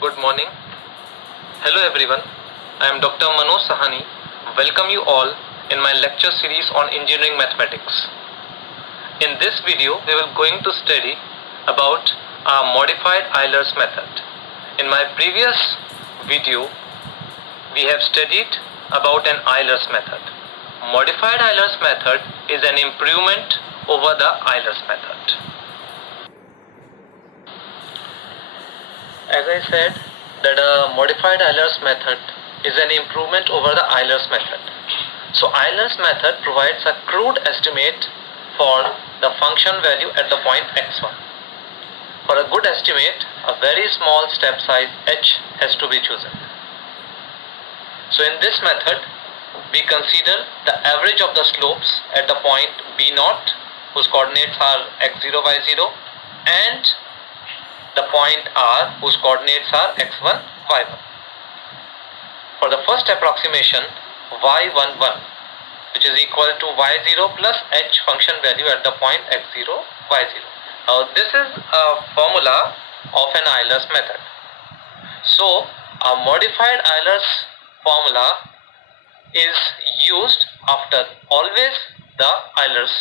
Good morning. Hello everyone. I am Dr. Manoj Sahani. Welcome you all in my lecture series on engineering mathematics. In this video, we will going to study about our modified Euler's method. In my previous video, we have studied about an Euler's method. Modified Euler's method is an improvement over the Euler's method. As I said, that a modified Euler's method is an improvement over the Euler's method. So Euler's method provides a crude estimate for the function value at the point x1. For a good estimate, a very small step size h has to be chosen. So in this method, we consider the average of the slopes at the point b0, whose coordinates are x0, y0, and the point R, whose coordinates are x1, y1. For the first approximation, y11, which is equal to y0 plus h function value at the point x0, y0. Now this is a formula of an Euler's method. So a modified Euler's formula is used after always the Euler's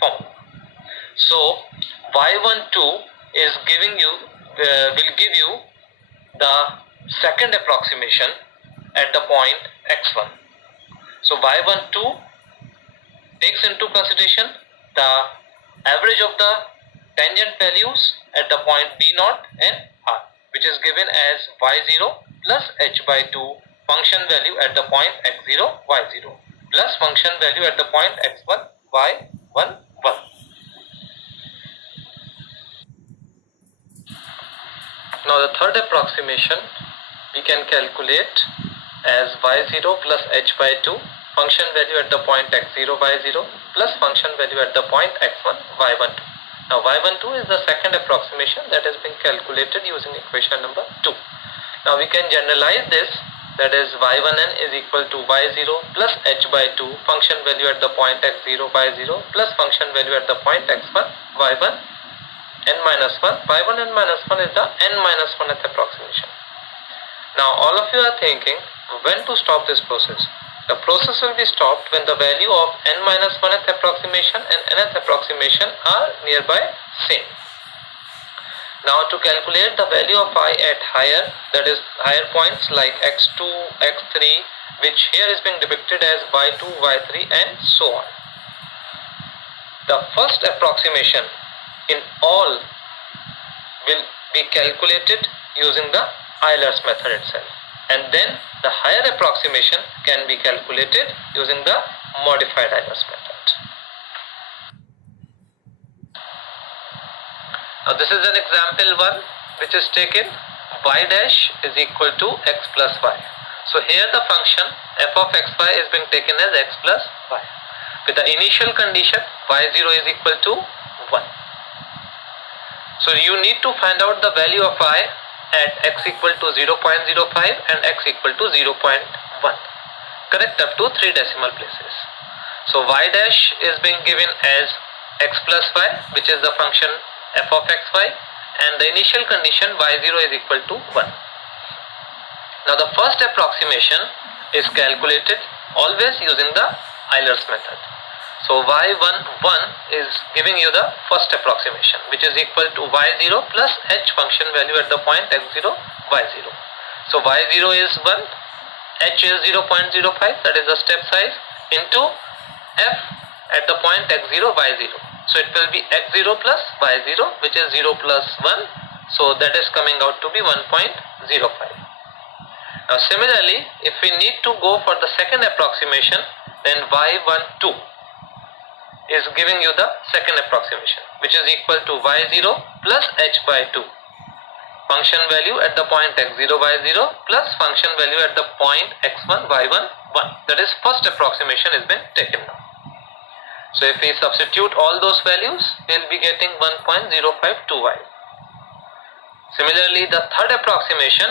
formula. So y12 is will give you the second approximation at the point x1. So y12 takes into consideration the average of the tangent values at the point b0 and r, which is given as y0 plus h by 2 function value at the point x0, y0 plus function value at the point x1, y11. Now the third approximation we can calculate as y0 plus h by 2 function value at the point x0, y0 plus function value at the point x1, y12. Now y12 is the second approximation that has been calculated using equation number 2. Now we can generalize this, that is y1n is equal to y0 plus h by 2 function value at the point x0, y0 plus function value at the point x1, y1 n minus 1. y1 n minus 1 is the n minus 1th approximation. Now all of you are thinking when to stop this process. The process will be stopped when the value of n minus 1th approximation and nth approximation are nearby same. Now to calculate the value of I at higher points like x2, x3, which here is being depicted as y2, y3 and so on. The first approximation in all will be calculated using the Euler's method itself, and then the higher approximation can be calculated using the modified Euler's method. Now this is an example 1 which is taken y dash is equal to x plus y. So here the function f of xy is being taken as x plus y with the initial condition y0 is equal to 1. So you need to find out the value of I at x equal to 0.05 and x equal to 0.1. Correct up to 3 decimal places. So y dash is being given as x plus y, which is the function f of xy, and the initial condition y0 is equal to 1. Now the first approximation is calculated always using the Euler's method. So y11 is giving you the first approximation, which is equal to y0 plus h function value at the point x0, y0. So y0 is 1, h is 0.05, that is the step size, into f at the point x0, y0. So it will be x0 plus y0, which is 0 plus 1, so that is coming out to be 1.05. Now similarly, if we need to go for the second approximation, then y12 is giving you the second approximation, which is equal to y0 plus h by 2 function value at the point x0, y0 plus function value at the point x1, y1, 1. That is first approximation has been taken now. So if we substitute all those values, we will be getting 1.052y. Similarly, the third approximation,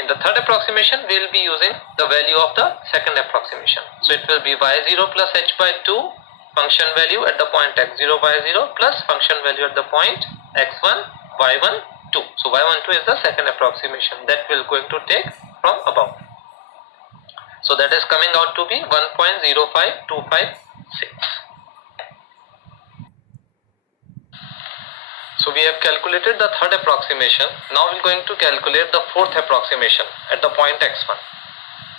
in the third approximation we will be using the value of the second approximation. So it will be y0 plus h by 2 function value at the point x0, y0 plus function value at the point x1, y1, 2. So y12 is the second approximation that we are going to take from above. So that is coming out to be 1.05256. So we have calculated the third approximation. Now we are going to calculate the fourth approximation at the point x1,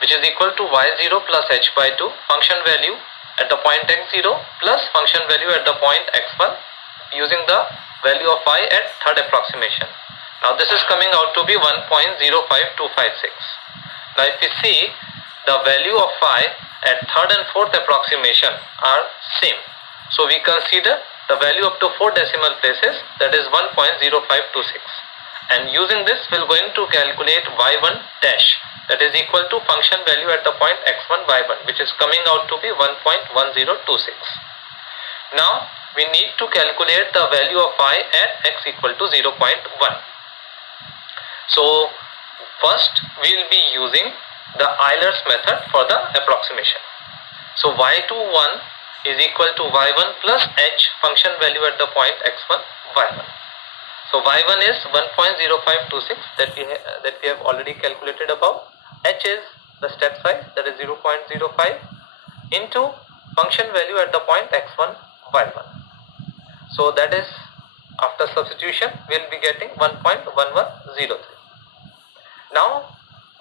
which is equal to y0 plus h by 2 function value at the point x0 plus function value at the point x1 using the value of y at third approximation. Now this is coming out to be 1.05256. Now if we see, the value of y at third and fourth approximation are same. So we consider the value up to 4 decimal places, that is 1.0526. And using this we are going to calculate y1 dash, that is equal to function value at the point x1 y1, which is coming out to be 1.1026. Now we need to calculate the value of y at x equal to 0.1. So first we will be using the Euler's method for the approximation. So y21 is equal to y1 plus h function value at the point x1 y1. So y1 is 1.0526 that we have already calculated above. H is the step size, that is 0.05 into function value at the point x1 y1. So that is, after substitution we will be getting 1.1103. Now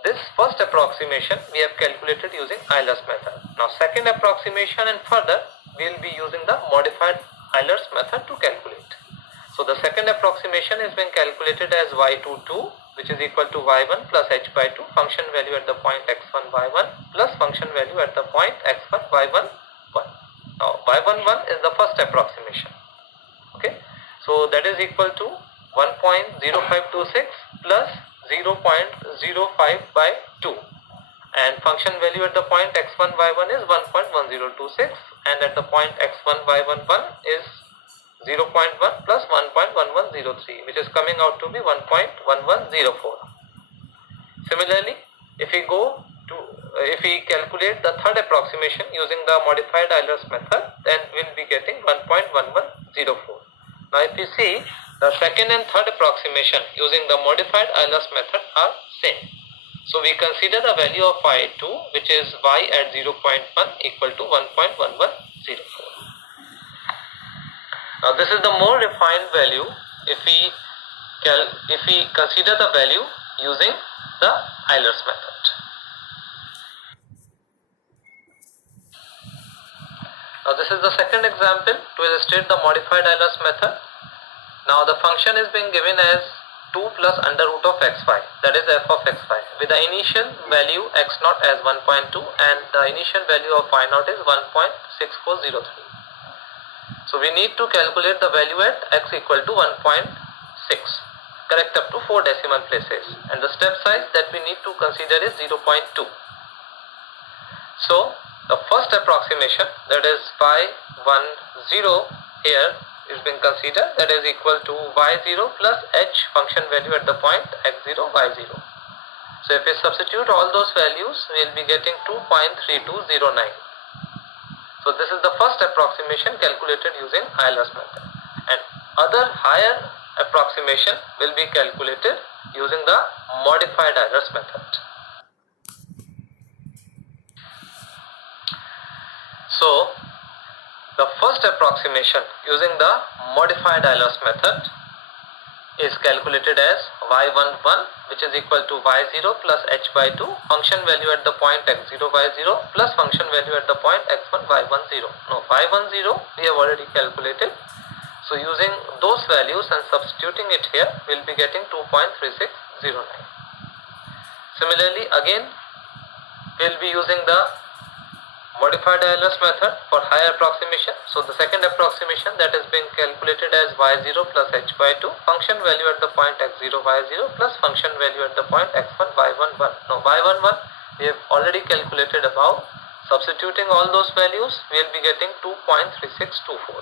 this first approximation we have calculated using Euler's method. Now second approximation and further we will be using the modified Euler's method to calculate. So the second approximation is being calculated as y22, which is equal to y1 plus h by 2 function value at the point x1 y1 plus function value at the point x1 y1 1. Now y11 is the first approximation. Okay, so that is equal to 1.0526 plus 0.05 by 2, and function value at the point x1 y1 is 1.1026, and at the point x1 y1 is 0.1 plus 1.1103, which is coming out to be 1.1104. Similarly, if we calculate the third approximation using the modified Euler's method, then we will be getting 1.1104. Now if you see, the second and third approximation using the modified Euler's method are same. So we consider the value of y2, which is y at 0.1 equal to 1.1104. Now this is the more refined value if we consider the value using the Euler's method. Now this is the second example to illustrate the modified Euler's method. Now the function is being given as 2 plus under root of xy, that is f of xy, with the initial value x0 as 1.2 and the initial value of y0 is 1.6403. So we need to calculate the value at x equal to 1.6, correct up to 4 decimal places, and the step size that we need to consider is 0.2. So the first approximation, that is y10 here, is being considered, that is equal to y0 plus h function value at the point x0 y0. So if we substitute all those values, we will be getting 2.3209. So this is the first approximation calculated using Euler's method, and other higher approximation will be calculated using the modified Euler's method. So the first approximation using the modified Euler's method is calculated as y11, which is equal to y0 plus h by 2 function value at the point x0 y0 plus function value at the point x1 y10. Now y10 we have already calculated, so using those values and substituting it here, we will be getting 2.3609. Similarly, again we will be using the modified Euler's method for higher approximation. So the second approximation, that is being calculated as y0 plus h by 2 function value at the point x0 y0 plus function value at the point x1 y11. Now y11 we have already calculated above. Substituting all those values, we will be getting 2.3624.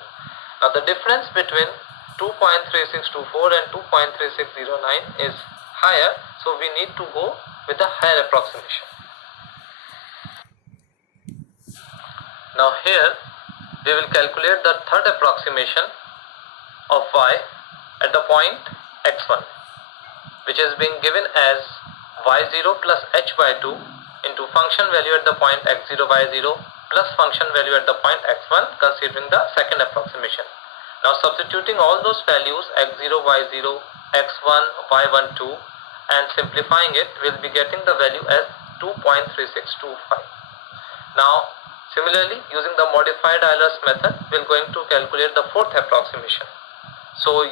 Now the difference between 2.3624 and 2.3609 is higher, so we need to go with the higher approximation. Now here we will calculate the third approximation of y at the point x1. which is being given as y0 plus h by 2 into function value at the point x0 y0 plus function value at the point x1, considering the second approximation. Now substituting all those values x0 y0 x1 y1 2 and simplifying it, we'll be getting the value as 2.3625. Now similarly, using the modified Euler's method, we're going to calculate the fourth approximation. So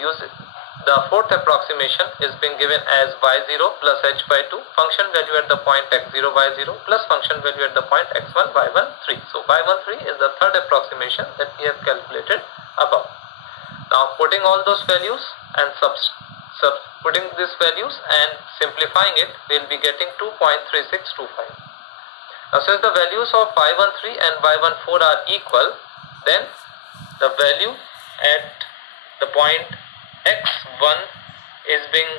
the fourth approximation is being given as y0 plus h by 2 function value at the point x0 y0 plus function value at the point x1 y1 3. So y1 3 is the third approximation that we have calculated above. Now putting all those values and putting these values and simplifying it, we'll be getting 2.3625. Now since the values of y1 3 and y1 4 are equal, then the value at the point x1 is being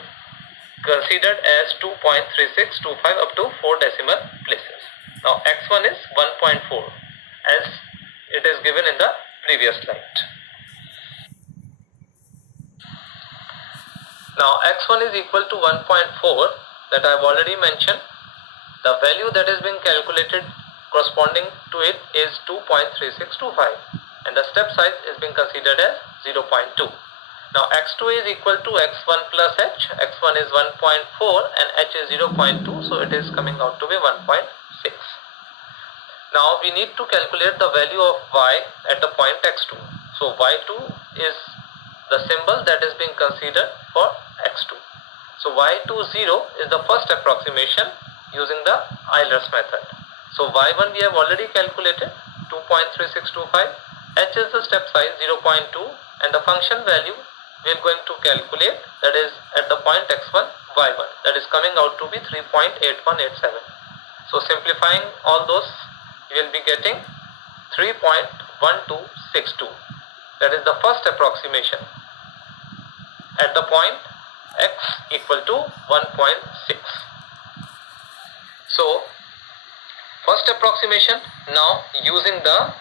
considered as 2.3625 up to 4 decimal places. Now x1 is 1.4 as it is given in the previous slide. Now x1 is equal to 1.4 that I have already mentioned. The value that is being calculated corresponding to it is 2.3625 and the step size is being considered as 0.2. Now x2 is equal to x1 plus h. x1 is 1.4 and h is 0.2, so it is coming out to be 1.6. Now we need to calculate the value of y at the point x2. So y2 is the symbol that is being considered for x2. So y20 is the first approximation using the Euler's method. So y1 we have already calculated 2.3625, h is the step size 0.2 and the function value we are going to calculate, that is at the point x1 y1, that is coming out to be 3.8187. So simplifying all those, you will be getting 3.1262. That is the first approximation at the point x equal to 1.6. So first approximation now using the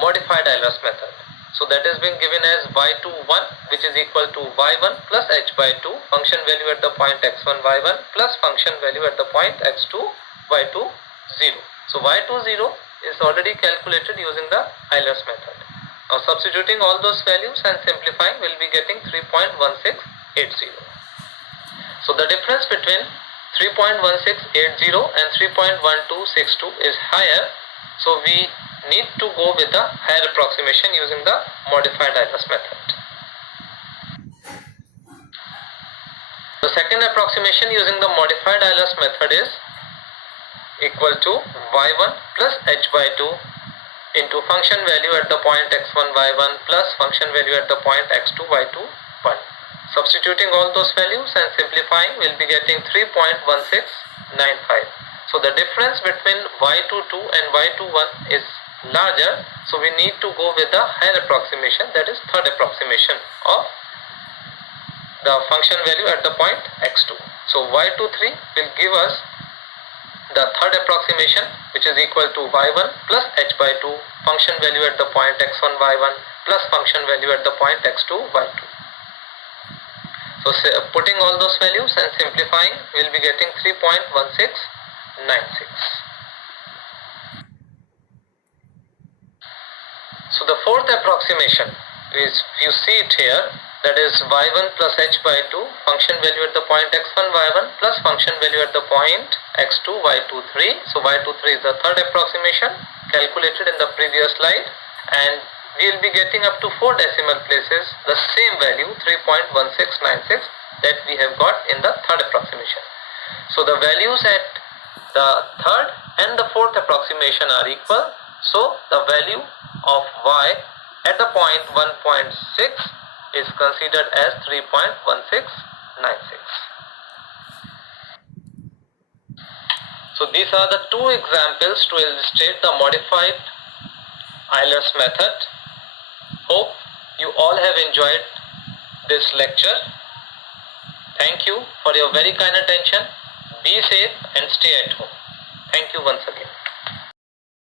modified Euler's method. So that is being given as y21, which is equal to y1 plus h by 2 function value at the point x1 y1 plus function value at the point x2 y2 0. So y20 is already calculated using the Euler's method. Now substituting all those values and simplifying, we will be getting 3.1680. So the difference between 3.1680 and 3.1262 is higher, so we need to go with the higher approximation using the modified Euler's method. The second approximation using the modified Euler's method is equal to y1 plus h by 2 into function value at the point x1 y1 plus function value at the point x2 y2 1. Substituting all those values and simplifying, we will be getting 3.1695. So the difference between y22 and y21 is larger, so we need to go with the higher approximation, that is third approximation of the function value at the point x2. So y23 will give us the third approximation, which is equal to y1 plus h by 2 function value at the point x1 y1 plus function value at the point x2 y2. So putting all those values and simplifying, we will be getting 3.1696. So the fourth approximation is, you see it here, that is y1 plus h by 2 function value at the point x1 y1 plus function value at the point x2 y23. So y23 is the third approximation calculated in the previous slide, and we will be getting up to 4 decimal places the same value 3.1696 that we have got in the third approximation. So the values at the third and the fourth approximation are equal, so the value of y at the point 1.6 is considered as 3.1696. So these are the two examples to illustrate the modified Euler's method. Hope you all have enjoyed this lecture. Thank you for your very kind attention. Be safe and stay at home. Thank you once again.